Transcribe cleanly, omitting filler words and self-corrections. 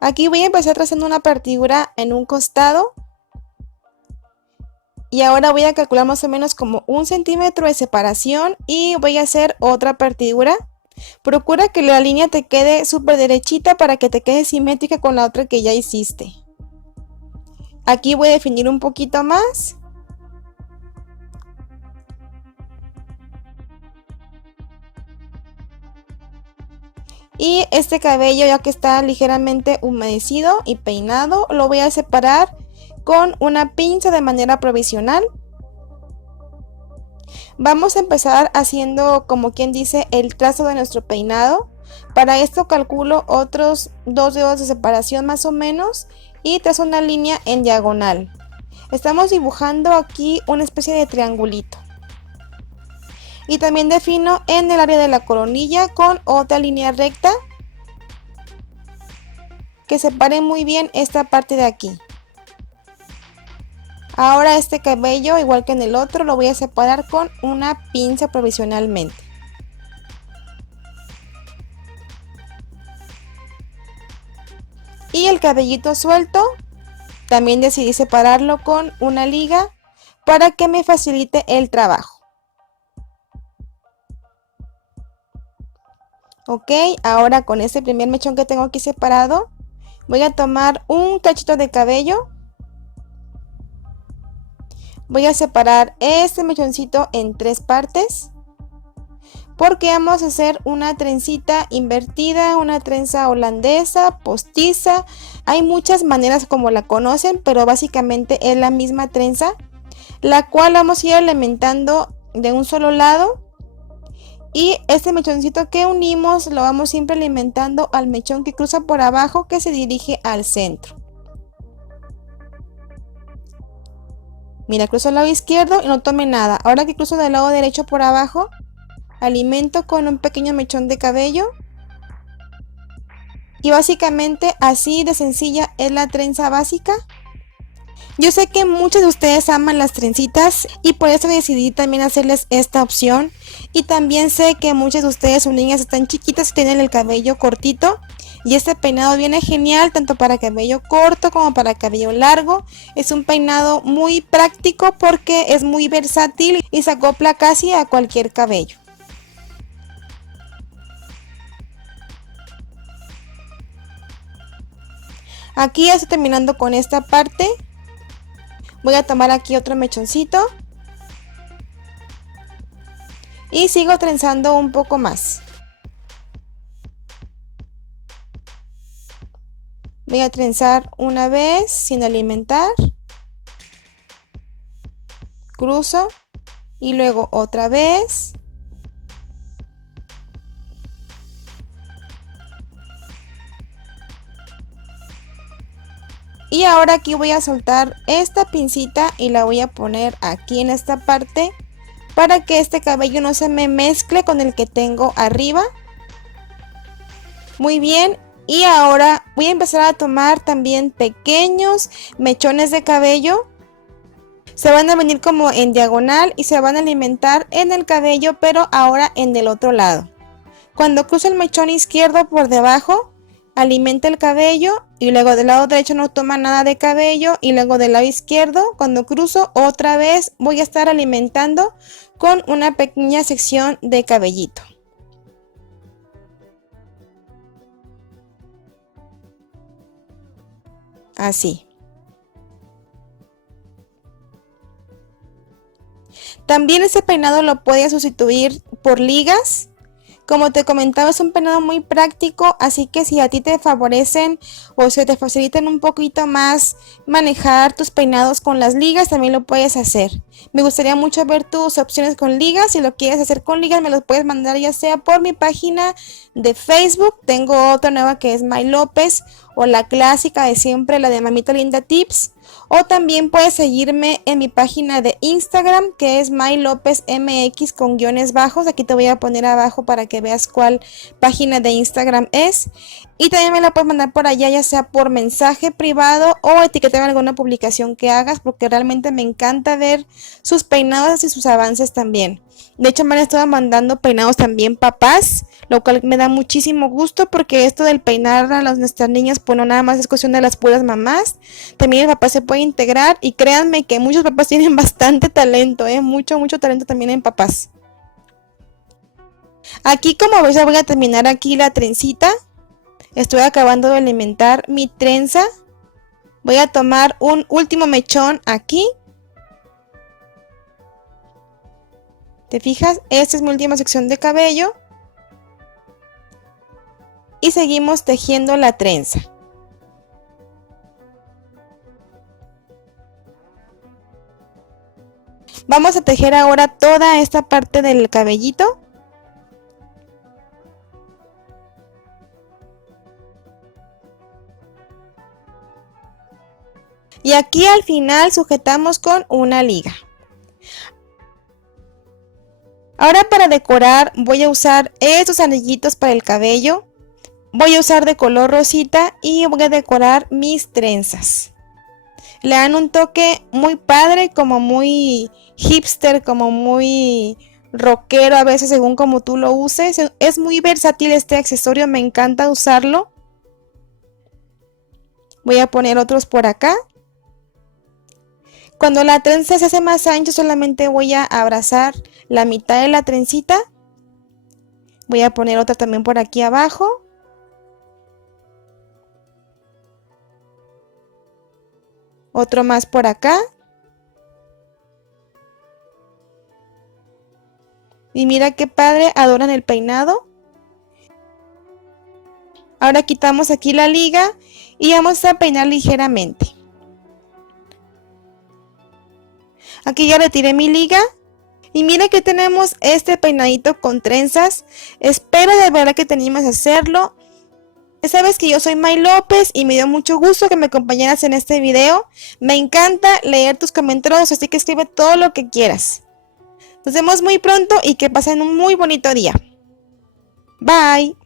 Aquí voy a empezar trazando una partidura en un costado. Y ahora voy a calcular más o menos como 1 centímetro de separación y voy a hacer otra partidura. Procura que la línea te quede súper derechita para que te quede simétrica con la otra que ya hiciste. Aquí voy a definir un poquito más. Y este cabello, ya que está ligeramente humedecido y peinado, lo voy a separar con una pinza de manera provisional. Vamos a empezar haciendo, como quien dice, el trazo de nuestro peinado. Para esto calculo otros 2 dedos de separación más o menos y trazo una línea en diagonal. Estamos dibujando aquí una especie de triangulito. Y también defino en el área de la coronilla con otra línea recta que separe muy bien esta parte de aquí. Ahora este cabello, igual que en el otro, lo voy a separar con una pinza provisionalmente. Y el cabellito suelto, también decidí separarlo con una liga para que me facilite el trabajo. Ok, ahora con este primer mechón que tengo aquí separado, voy a tomar un cachito de cabello. Voy a separar este mechoncito en 3 partes porque vamos a hacer una trencita invertida, una trenza holandesa, postiza. Hay muchas maneras como la conocen, pero básicamente es la misma trenza, la cual vamos a ir alimentando de un solo lado. Y este mechoncito que unimos lo vamos siempre alimentando al mechón que cruza por abajo, que se dirige al centro. Mira, cruzo al lado izquierdo y no tome nada. Ahora que cruzo del lado derecho por abajo, alimento con un pequeño mechón de cabello. Y básicamente así de sencilla es la trenza básica. Yo sé que muchos de ustedes aman las trencitas y por eso decidí también hacerles esta opción. Y también sé que muchos de ustedes, sus niñas están chiquitas y tienen el cabello cortito. Y este peinado viene genial tanto para cabello corto como para cabello largo. Es un peinado muy práctico porque es muy versátil y se acopla casi a cualquier cabello. Aquí ya estoy terminando con esta parte. Voy a tomar aquí otro mechoncito. Y sigo trenzando un poco más. Voy a trenzar una vez sin alimentar. Cruzo. Y luego otra vez. Y ahora aquí voy a soltar esta pincita y la voy a poner aquí en esta parte para que este cabello no se me mezcle con el que tengo arriba. Muy bien. Y ahora voy a empezar a tomar también pequeños mechones de cabello. Se van a venir como en diagonal y se van a alimentar en el cabello, pero ahora en el otro lado. Cuando cruzo el mechón izquierdo por debajo, alimenta el cabello y luego del lado derecho no toma nada de cabello y luego del lado izquierdo, cuando cruzo otra vez voy a estar alimentando con una pequeña sección de cabellito. Así. También ese peinado lo puedes sustituir por ligas. Como te comentaba, es un peinado muy práctico, así que si a ti te favorecen o se te facilitan un poquito más manejar tus peinados con las ligas, también lo puedes hacer. Me gustaría mucho ver tus opciones con ligas. Si lo quieres hacer con ligas, me los puedes mandar ya sea por mi página de Facebook. Tengo otra nueva que es My López, o la clásica de siempre, la de Mamita Linda Tips. O también puedes seguirme en mi página de Instagram, que es MyLopezMX con guiones bajos. Aquí te voy a poner abajo para que veas cuál página de Instagram es. Y también me la puedes mandar por allá, ya sea por mensaje privado o etiquetarme en alguna publicación que hagas, porque realmente me encanta ver sus peinados y sus avances también. De hecho, me han estado mandando peinados también papás, lo cual me da muchísimo gusto porque esto del peinar a nuestras niñas, pues no nada más es cuestión de las puras mamás, también el papá se puede integrar y créanme que muchos papás tienen bastante talento, mucho talento también en papás. Aquí como ves ya voy a terminar aquí la trencita, estoy acabando de alimentar mi trenza, voy a tomar un último mechón aquí. ¿Te fijas? Esta es mi última sección de cabello. Y seguimos tejiendo la trenza. Vamos a tejer ahora toda esta parte del cabellito. Y aquí al final sujetamos con una liga. Ahora para decorar voy a usar estos anillitos para el cabello. Voy a usar de color rosita y voy a decorar mis trenzas. Le dan un toque muy padre, como muy hipster, como muy rockero a veces según como tú lo uses. Es muy versátil este accesorio, me encanta usarlo. Voy a poner otros por acá. Cuando la trenza se hace más ancha, solamente voy a abrazar la mitad de la trencita. Voy a poner otra también por aquí abajo. Otro más por acá. Y mira qué padre, adoran el peinado. Ahora quitamos aquí la liga y vamos a peinar ligeramente. Aquí ya retiré mi liga. Y mira que tenemos este peinadito con trenzas. Espero de verdad que te animes a hacerlo. Sabes que yo soy May López y me dio mucho gusto que me acompañaras en este video. Me encanta leer tus comentarios, así que escribe todo lo que quieras. Nos vemos muy pronto y que pasen un muy bonito día. Bye.